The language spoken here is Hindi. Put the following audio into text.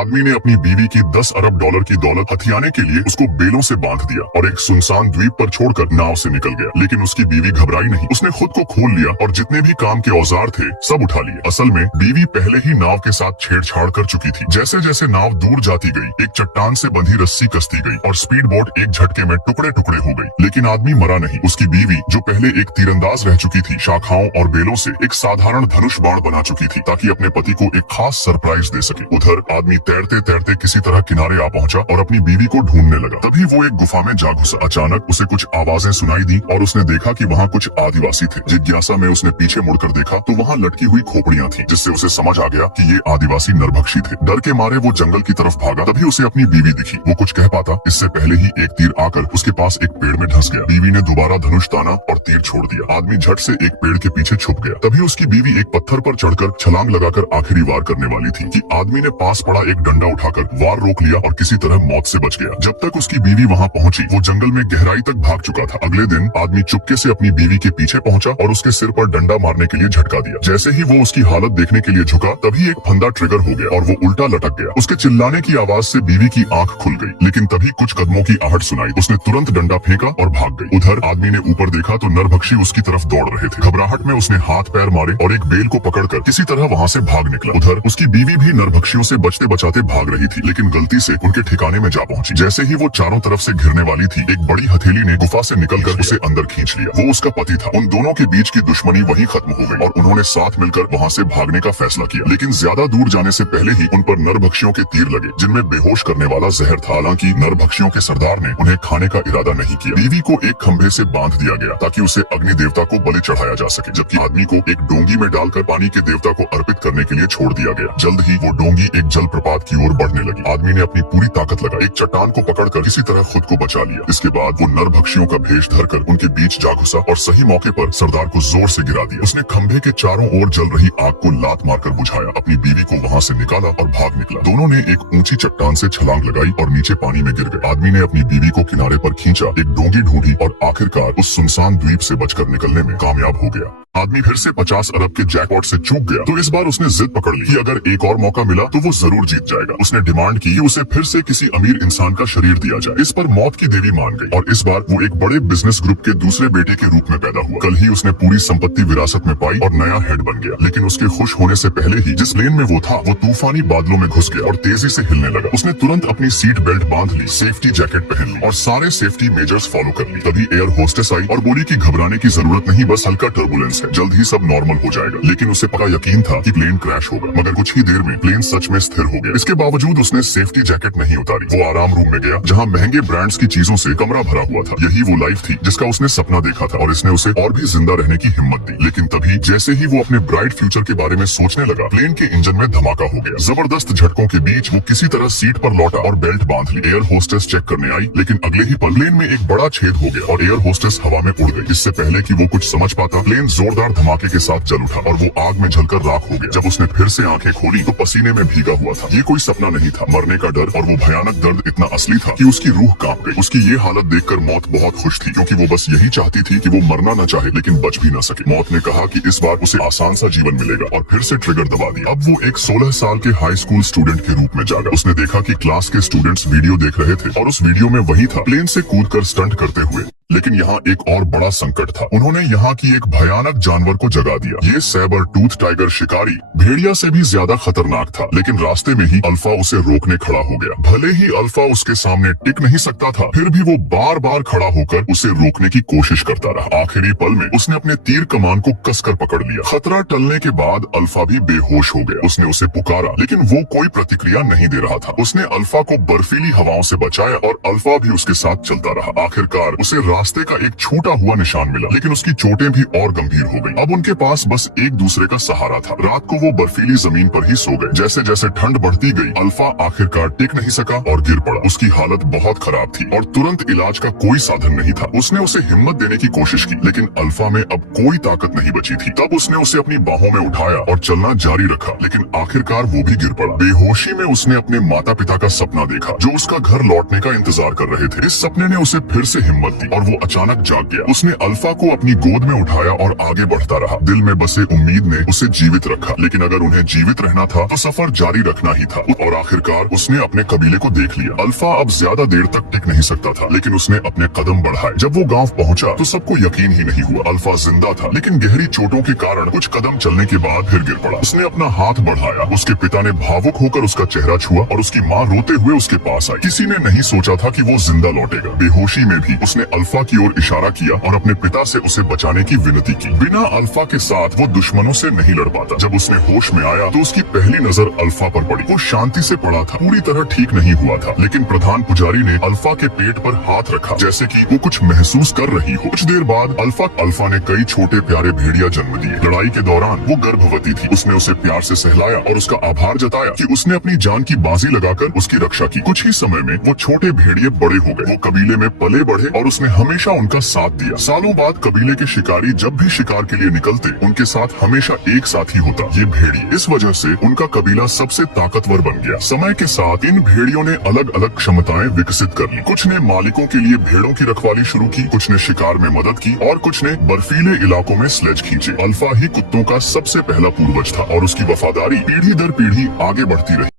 आदमी ने अपनी बीवी की 10 अरब डॉलर की दौलत हथियाने के लिए उसको बेलों से बांध दिया और एक सुनसान द्वीप पर छोड़कर नाव से निकल गया। लेकिन उसकी बीवी घबराई नहीं, उसने खुद को खोल लिया और जितने भी काम के औजार थे सब उठा लिए। असल में बीवी पहले ही नाव के साथ छेड़छाड़ कर चुकी थी। जैसे जैसे नाव दूर जाती गई, एक चट्टान से बंधी रस्सी कसती गई और स्पीड बोट एक झटके में टुकड़े टुकड़े हो गई। लेकिन आदमी मरा नहीं। उसकी बीवी, जो पहले एक तीरंदाज रह चुकी थी, शाखाओं और बेलों से एक साधारण धनुष बाण बना चुकी थी ताकि अपने पति को एक खास सरप्राइज दे सके। उधर आदमी तैरते तैरते किसी तरह किनारे आ पहुंचा और अपनी बीवी को ढूंढने लगा। तभी वो एक गुफा में जा घुसा। अचानक उसे कुछ आवाजें सुनाई दी और उसने देखा कि वहाँ कुछ आदिवासी थे। जिज्ञासा में उसने पीछे मुड़कर देखा तो वहाँ लटकी हुई खोपड़ियाँ थी, जिससे उसे समझ आ गया कि ये आदिवासी नरभक्षी थे। डर के मारे वो जंगल की तरफ भागा। तभी उसे अपनी बीवी दिखी। वो कुछ कह पाता इससे पहले ही एक तीर आकर उसके पास एक पेड़ में धंस गया। बीवी ने दोबारा धनुष ताना और तीर छोड़ दिया। आदमी झट से एक पेड़ के पीछे छुप गया। तभी उसकी बीवी एक पत्थर पर चढ़कर छलांग लगाकर आखिरी वार करने वाली थी कि आदमी ने पास पड़ा एक डंडा उठाकर वार रोक लिया और किसी तरह मौत से बच गया। जब तक उसकी बीवी वहाँ पहुंची, वो जंगल में गहराई तक भाग चुका था। अगले दिन आदमी चुपके से अपनी बीवी के पीछे पहुंचा और उसके सिर पर डंडा मारने के लिए झटका दिया। जैसे ही वो उसकी हालत देखने के लिए झुका, तभी एक फंदा ट्रिगर हो गया और वो उल्टा लटक गया। उसके चिल्लाने की आवाज से बीवी की आंख खुल गई, लेकिन तभी कुछ कदमों की आहट सुनाई। उसने तुरंत डंडा फेंका और भाग गई। उधर आदमी ने ऊपर देखा तो नरभक्षी उसकी तरफ दौड़ रहे थे। घबराहट में उसने हाथ पैर मारे और एक बेल को पकड़कर किसी तरह वहाँ से भाग निकला। उधर उसकी बीवी भी नरभक्षियों से बचते बचाते भाग रही थी, लेकिन गलती से उनके ठिकाने में जा पहुंची। जैसे ही वो चारों तरफ से घिरने वाली थी, एक बड़ी हथेली ने गुफा से निकलकर उसे अंदर खींच लिया। वो उसका पति था। उन दोनों के बीच की दुश्मनी वहीं खत्म हो गई और उन्होंने साथ मिलकर वहाँ से भागने का फैसला किया। लेकिन ज्यादा दूर जाने से पहले ही उन पर नरभक्षियों के तीर लगे, जिनमें बेहोश करने वाला जहर था। हालांकि नरभक्षियों के सरदार ने उन्हें खाने का इरादा नहीं किया। बीवी को एक खंभे से बांध दिया गया ताकि उसे अग्नि देवता को बलि चढ़ाया जा सके, जबकि आदमी को एक डोंगी में डालकर पानी के देवता को अर्पित करने के लिए छोड़ दिया गया। जल्द ही वो डोंगी एक जल प्रपात की ओर बढ़ने लगी। आदमी ने अपनी पूरी ताकत लगाई, एक चट्टान को पकड़कर किसी तरह खुद को बचा लिया। इसके बाद वो नरभक्षियों का भेष धरकर उनके बीच जा घुसा और सही मौके पर सरदार को जोर से गिरा दिया। उसने खंभे के चारों ओर जल रही आग को लात मारकर बुझाया, अपनी बीवी को वहाँ से निकाला और भाग निकला। दोनों ने एक ऊंची चट्टान से छलांग लगाई और नीचे पानी में गिर गए। आदमी ने अपनी बीवी को किनारे पर खींचा, एक डोंगी ढूंढी और आखिरकार उस सुनसान द्वीप से बचकर निकलने में कामयाब हो गया। आदमी फिर से 50 अरब के जैकपॉट से चूक गया, तो इस बार उसने जिद पकड़ ली कि अगर एक और मौका मिला तो वो जरूर जीत जाएगा। उसने डिमांड की कि उसे फिर से किसी अमीर इंसान का शरीर दिया जाए। इस पर मौत की देवी मान गई और इस बार वो एक बड़े बिजनेस ग्रुप के दूसरे बेटे के रूप में पैदा हुआ। कल ही उसने पूरी संपत्ति विरासत में पाई और नया हेड बन गया। लेकिन उसके खुश होने से पहले ही जिस प्लेन में वो था, वो तूफानी बादलों में घुस गया और तेजी से हिलने लगा। उसने तुरंत अपनी सीट बेल्ट बांध ली, सेफ्टी जैकेट पहन ली और सारे सेफ्टी मेजर्स फॉलो कर ली। तभी एयर होस्टेस आई और बोली कि घबराने की जरूरत नहीं, बस हल्का टर्बुलेंस है, जल्द ही सब नॉर्मल हो जाएगा। लेकिन उसे पक्का यकीन था कि प्लेन क्रैश होगा, मगर कुछ ही देर में प्लेन सच में स्थिर हो गया। इसके बावजूद उसने सेफ्टी जैकेट नहीं उतारी। वो आराम रूम में गया जहाँ महंगे ब्रांड्स की चीजों से कमरा भरा हुआ था। यही वो लाइफ थी जिसका उसने सपना देखा था और इसने उसे और भी जिंदा रहने की हिम्मत दी। लेकिन तभी जैसे ही वो अपने ब्राइट फ्यूचर के बारे में सोचने लगा, प्लेन के इंजन में धमाका हो गया। जबरदस्त झटकों के बीच वो किसी तरह सीट पर लौटा और बेल्ट बांध ली। एयर होस्टेस चेक करने आई, लेकिन अगले ही पल प्लेन में एक बड़ा छेद हो गया और एयर होस्टेस हवा में उड़ गई। इससे पहले कि वो कुछ समझ पाता, प्लेन जोरदार धमाके के साथ जल उठा और वो आग में जलकर राख हो गया। जब उसने फिर से आंखें खोली तो पसीने में भीगा हुआ था। ये कोई सपना नहीं था। मरने का डर और वो भयानक दर्द इतना असली था कि उसकी रूह कांप गई। उसकी ये हालत देखकर मौत बहुत खुश थी, क्योंकि वो बस यही चाहती थी कि वो मरना न चाहे लेकिन बच भी न सके। मौत ने कहा कि इस बार उसे आसान सा जीवन मिलेगा और फिर से ट्रिगर दबा दिया। अब वो एक 16 साल के हाई स्कूल स्टूडेंट के रूप में जागा। उसने देखा कि क्लास के स्टूडेंट्स वीडियो देख रहे थे और उस वीडियो में वही था, प्लेन से कूदकर स्टंट करते हुए। लेकिन यहाँ एक और बड़ा संकट था। उन्होंने यहाँ की एक भयानक जानवर को जगा दिया। ये सैबर टूथ टाइगर शिकारी भेड़िया से भी ज्यादा खतरनाक था, लेकिन रास्ते में ही अल्फा उसे रोकने खड़ा हो गया। भले ही अल्फा उसके सामने टिक नहीं सकता था, फिर भी वो बार बार खड़ा होकर उसे रोकने की कोशिश करता रहा। आखिरी पल में उसने अपने तीर कमान को कसकर पकड़ लिया। खतरा टलने के बाद अल्फा भी बेहोश हो गया। उसने उसे पुकारा, लेकिन वो कोई प्रतिक्रिया नहीं दे रहा था। उसने अल्फा को बर्फीली हवाओं से बचाया और अल्फा भी उसके साथ चलता रहा। आखिरकार उसे रास्ते का एक छूटा हुआ निशान मिला, लेकिन उसकी चोटें भी और गंभीर हो गई। अब उनके पास बस एक दूसरे का सहारा था। रात को वो बर्फीली जमीन पर ही सो गए। जैसे जैसे ठंड बढ़ती गई, अल्फा आखिरकार टिक नहीं सका और गिर पड़ा। उसकी हालत बहुत खराब थी और तुरंत इलाज का कोई साधन नहीं था। उसने उसे हिम्मत देने की कोशिश की, लेकिन अल्फा में अब कोई ताकत नहीं बची थी। तब उसने उसे अपनी बाहों में उठाया और चलना जारी रखा, लेकिन आखिरकार वो भी गिर पड़ा। बेहोशी में उसने अपने माता पिता का सपना देखा, जो उसका घर लौटने का इंतजार कर रहे थे। इस सपने ने उसे फिर से हिम्मत दी और वो अचानक जाग गया। उसने अल्फा को अपनी गोद में उठाया और आगे बढ़ता रहा। दिल में बसे उम्मीद ने उसे जीवित रखा, लेकिन अगर उन्हें जीवित रहना था तो सफर जारी रखना ही था। और आखिरकार उसने अपने कबीले को देख लिया। अल्फा अब ज्यादा देर तक टिक नहीं सकता था, लेकिन उसने अपने कदम बढ़ाए। जब वो गांव पहुंचा तो सबको यकीन ही नहीं हुआ। अल्फा जिंदा था, लेकिन गहरी चोटों के कारण कुछ कदम चलने के बाद फिर गिर पड़ा। उसने अपना हाथ बढ़ाया। उसके पिता ने भावुक होकर उसका चेहरा छुआ और उसकी माँ रोते हुए उसके पास आई। किसी ने नहीं सोचा था कि वो जिंदा लौटेगा। बेहोशी में भी उसने अल्फा की ओर इशारा किया और अपने पिता से उसे बचाने की विनती की। बिना अल्फा के साथ वो दुश्मनों से नहीं लड़ पाता। जब उसने होश में आया तो उसकी पहली नजर अल्फा पर पड़ी। वो शांति से पड़ा था, पूरी तरह ठीक नहीं हुआ था, लेकिन प्रधान पुजारी ने अल्फा के पेट पर हाथ रखा, जैसे कि वो कुछ महसूस कर रही हो। कुछ देर बाद अल्फा ने कई छोटे प्यारे भेड़िया जन्म दिए। लड़ाई के दौरान वो गर्भवती थी। उसने उसे प्यार से सहलाया और उसका आभार जताया कि उसने अपनी जान की बाजी लगाकर उसकी रक्षा की। कुछ ही समय में वो छोटे भेड़िए बड़े हो गए। वो कबीले में पले बढ़े और उसने हमेशा उनका साथ दिया। सालों बाद कबीले के शिकारी जब भी शिकार के लिए निकलते, उनके साथ हमेशा एक साथी होता, ये भेड़िए। इस वजह से उनका कबीला सबसे ताकतवर बन गया। समय के साथ इन भेड़ियों ने अलग अलग क्षमताएं विकसित कर ली। कुछ ने मालिकों के लिए भेड़ों की रखवाली शुरू की, कुछ ने शिकार में मदद की और कुछ ने बर्फीले इलाकों में स्लेज खींचे। अल्फा ही कुत्तों का सबसे पहला पूर्वज था और उसकी वफादारी पीढ़ी दर पीढ़ी आगे बढ़ती रही।